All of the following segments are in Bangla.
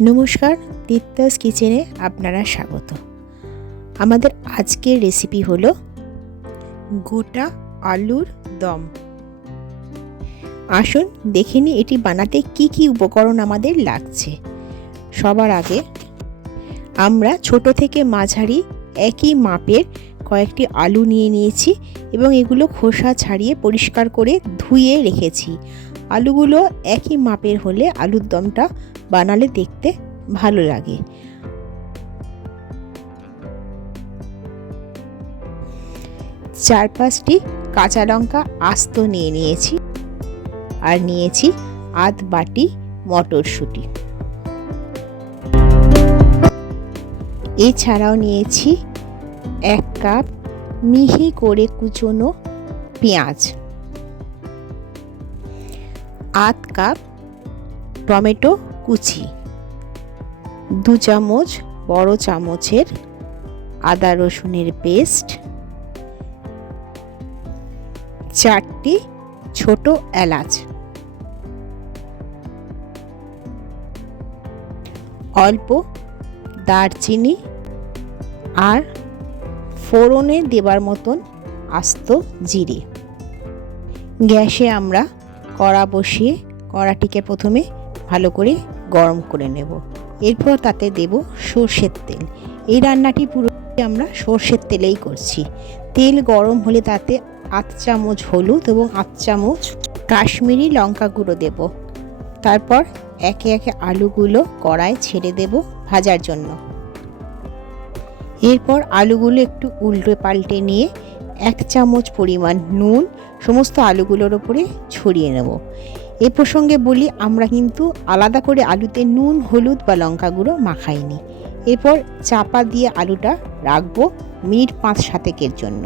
নমস্কার, তিত্তাস কিচেনে আপনারা স্বাগত। আমাদের আজকের রেসিপি হলো গোটা আলুর দম। আসুন দেখে নিই এটি বানাতে কি কি উপকরণ আমাদের লাগছে। সবার আগে আমরা ছোট থেকে মাঝারি একই মাপের কয়েকটি আলু নিয়ে নিয়েছি এবং এগুলো খোসা ছাড়িয়ে পরিষ্কার করে ধুয়ে রেখেছি। আলুগুলো একই মাপের হলে আলুর দমটা বানালে দেখতে ভালো লাগে। চার পাঁচটি কাঁচা লঙ্কা আস্ত নিয়ে নিয়েছি আর নিয়েছি আধ বাটি মটরশুঁটি। এছাড়াও নিয়েছি 1 কাপ মিহি করে কুচনো পেঁয়াজ, আধ কাপ টমেটো কুচি, 2 চামচ বড় চামচের আদা রসুনের পেস্ট, 4টি ছোট এলাচ, অল্প দারচিনি আর ফোড়নে দেবার মতন আস্ত জিরে। গ্যাসে আমরা কড়া বসিয়ে কড়াটিকে প্রথমে ভালো করে গরম করে নেব। এরপর তাতে দেব সর্ষের তেল। এই রান্নাটি পুরো আমরা সর্ষের তেলেই করছি। তেল গরম হলে তাতে 8 চামচ হলুদ এবং 8 চামচ কাশ্মীরি লঙ্কা গুঁড়ো দেব। তারপর একে একে আলুগুলো কড়ায় ছেড়ে দেব ভাজার জন্য। এরপর আলুগুলো একটু উল্টে পাল্টে নিয়ে 1 চামচ পরিমাণ নুন সমস্ত আলুগুলোর উপরে ছড়িয়ে নেব। এই প্রসঙ্গে বলি, আমরা কিন্তু আলাদা করে আলুতে নুন হলুদ বা লঙ্কা গুঁড়ো মাখাইনি। এরপর চাপা দিয়ে আলুটা রাখবো মিনিট 5-7 জন্য।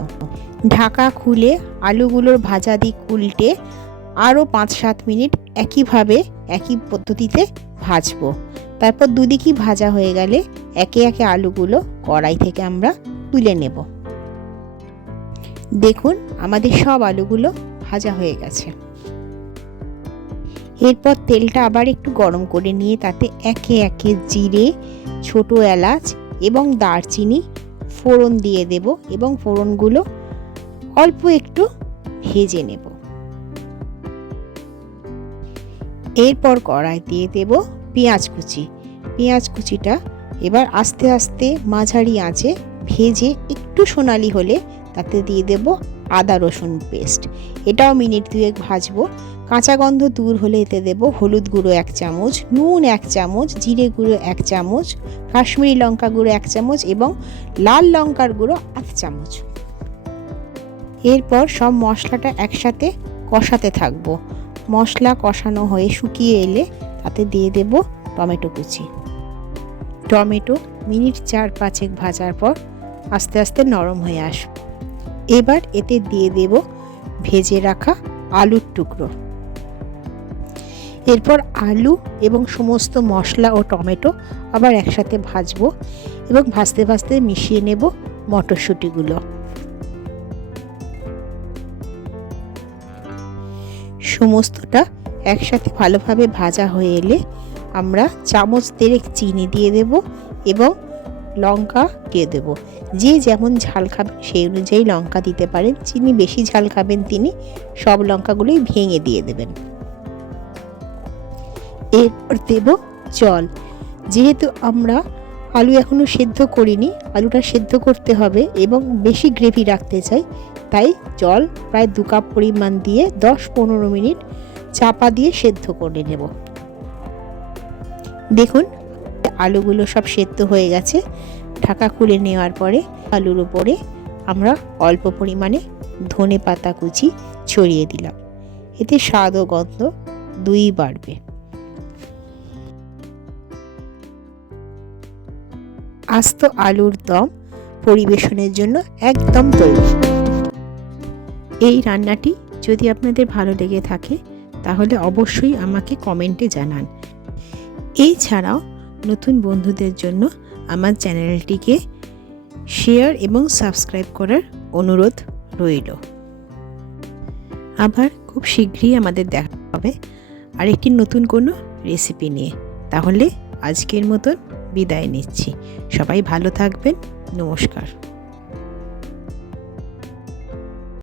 ঢাকা খুলে আলুগুলোর ভাজা দিক উল্টে আরও 5-7 মিনিট একই পদ্ধতিতে ভাজবো। তারপর দুদিকই ভাজা হয়ে গেলে একে একে আলুগুলো কড়াই থেকে আমরা তুলে নেব। দেখুন আমাদের সব আলুগুলো ভাজা হয়ে গেছে। এরপর তেলটা আবার একটু গরম করে নিয়ে তাতে একে একে জিরে, ছোট এলাচ এবং দারচিনি ফোড়ন দিয়ে দেব এবং ফোড়নগুলো অল্প একটু ভেজে নেব। এরপর কড়াই দিয়ে দেব পেঁয়াজ কুচি। পেঁয়াজ কুচিটা এবার আস্তে আস্তে মাঝারি আঁচে ভেজে একটু সোনালি হলে তাতে দিয়ে দেব আদা রসুন পেস্ট। এটাও মিনিট 2 ভাজবো। কাঁচা গন্ধ দূর হলে এতে দেব হলুদ গুঁড়ো 1 চামচ, নুন 1 চামচ, জিরে গুঁড়ো 1 চামচ, কাশ্মীরি লঙ্কা গুঁড়ো 1 চামচ এবং লাল লঙ্কার গুঁড়ো 1 চামচ। এরপর সব মশলাটা একসাথে কষাতে থাকবো। মশলা কষানো হয়ে শুকিয়ে এলে তাতে দিয়ে দেব টমেটো কুচি। টমেটো মিনিট 4-5 ভাজার পর আস্তে আস্তে নরম হয়ে আসবে। এবার এতে দিয়ে দেব ভেজে রাখা আলুর টুকরো। এরপর আলু এবং সমস্ত মশলা ও টমেটো আবার একসাথে ভাজবো এবং ভাজতে ভাজতে মিশিয়ে নেব মটরশুঁটিগুলো। সমস্তটা একসাথে ভালোভাবে ভাজা হয়ে এলে আমরা 1 চামচ চিনি দিয়ে দেব এবং লঙ্কা দিয়ে দেব। যে যেমন ঝাল খাবেন সেই অনুযায়ী লঙ্কা দিতে পারেন। চিনি বেশি ঝাল খাবেন তিনি সব লঙ্কাগুলোই ভেঙে দিয়ে দেবেন। এরপর দেব জল। যেহেতু আমরা আলু এখনো সেদ্ধ করিনি, আলুটা সেদ্ধ করতে হবে এবং বেশি গ্রেভি রাখতে চাই, তাই জল প্রায় 2 কাপ পরিমাণ দিয়ে 10-15 মিনিট চাপা দিয়ে সেদ্ধ করে নেব। দেখুন আলুগুলো সব সেদ্ধ হয়ে গেছে। ঢাকা খুলে নেওয়ার পরে আলুর উপরে আমরা অল্প পরিমাণে ধনেপাতা কুচি ছড়িয়ে দিলাম। এতে স্বাদ ও গন্ধ দুই বাড়বে। আস্ত আলুর দম পরিবেশনের জন্য একদম তৈরি। এই রান্নাটি যদি আপনাদের ভালো লেগে থাকে তাহলে অবশ্যই আমাকে কমেন্টে জানান। এছাড়াও নতুন বন্ধুদের জন্য আমার চ্যানেলটিকে শেয়ার এবং সাবস্ক্রাইব করার অনুরোধ রইল। আবার খুব শীঘ্রই আমাদের দেখা হবে আরেকটি নতুন কোনো রেসিপি নিয়ে। তাহলে আজকের মতন বিদায় নিচ্ছি। সবাই ভালো থাকবেন। নমস্কার।